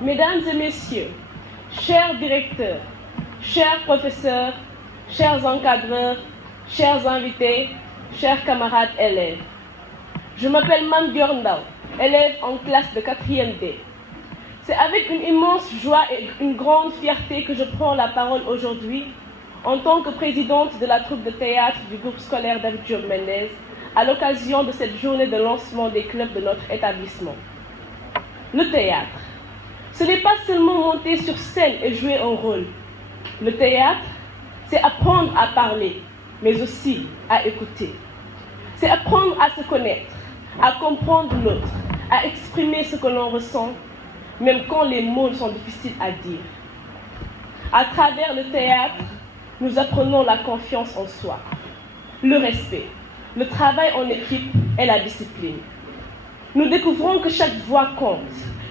Mesdames et messieurs, chers directeurs, chers professeurs, chers encadreurs, chers invités, chers camarades élèves, je m'appelle Mame Dior Ndao, élève en classe de 4e D. C'est avec une immense joie et une grande fierté que je prends la parole aujourd'hui en tant que présidente de la troupe de théâtre du groupe scolaire David Diop Mendes à l'occasion de cette journée de lancement des clubs de notre établissement. Le théâtre, ce n'est pas seulement monter sur scène et jouer un rôle. Le théâtre, c'est apprendre à parler, mais aussi à écouter. C'est apprendre à se connaître, à comprendre l'autre, à exprimer ce que l'on ressent, même quand les mots sont difficiles à dire. À travers le théâtre, nous apprenons la confiance en soi, le respect, le travail en équipe et la discipline. Nous découvrons que chaque voix compte,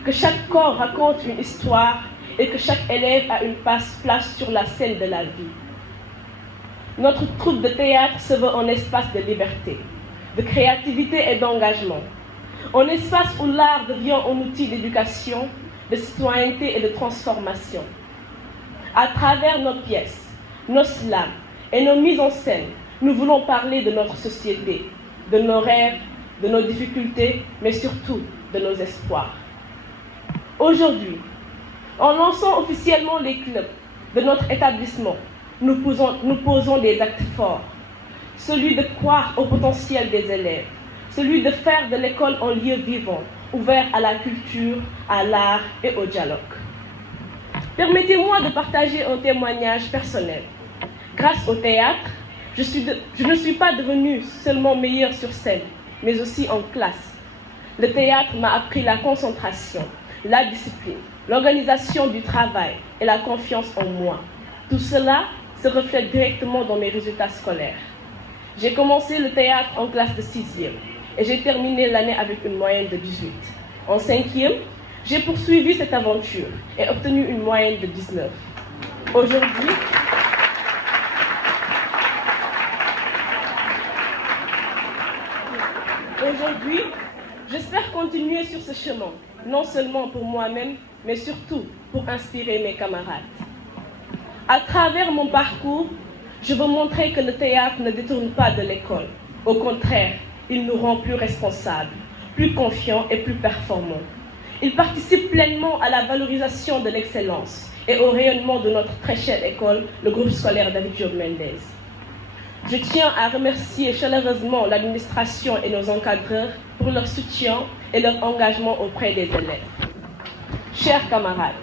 que chaque corps raconte une histoire et que chaque élève a une place sur la scène de la vie. Notre troupe de théâtre se veut un espace de liberté, de créativité et d'engagement. Un espace où l'art devient un outil d'éducation, de citoyenneté et de transformation. À travers nos pièces, nos slams et nos mises en scène, nous voulons parler de notre société, de nos rêves, de nos difficultés, mais surtout de nos espoirs. Aujourd'hui, en lançant officiellement les clubs de notre établissement, nous posons des actes forts. Celui de croire au potentiel des élèves, celui de faire de l'école un lieu vivant, ouvert à la culture, à l'art et au dialogue. Permettez-moi de partager un témoignage personnel. Grâce au théâtre, je ne suis pas devenue seulement meilleure sur scène, mais aussi en classe. Le théâtre m'a appris la concentration, la discipline, l'organisation du travail et la confiance en moi. Tout cela se reflète directement dans mes résultats scolaires. J'ai commencé le théâtre en classe de 6e et j'ai terminé l'année avec une moyenne de 18. En 5e, j'ai poursuivi cette aventure et obtenu une moyenne de 19. Aujourd'hui, j'espère continuer sur ce chemin, non seulement pour moi-même, mais surtout pour inspirer mes camarades. À travers mon parcours, je veux montrer que le théâtre ne détourne pas de l'école. Au contraire, il nous rend plus responsables, plus confiants et plus performants. Il participe pleinement à la valorisation de l'excellence et au rayonnement de notre très chère école, le groupe scolaire David Diop Mendes. Je tiens à remercier chaleureusement l'administration et nos encadreurs pour leur soutien et leur engagement auprès des élèves. Chers camarades,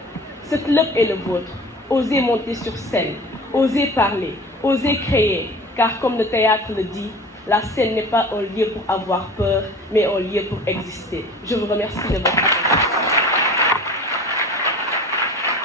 ce club est le vôtre. Osez monter sur scène, osez parler, osez créer, car comme le théâtre le dit, la scène n'est pas un lieu pour avoir peur, mais un lieu pour exister. Je vous remercie de votre attention.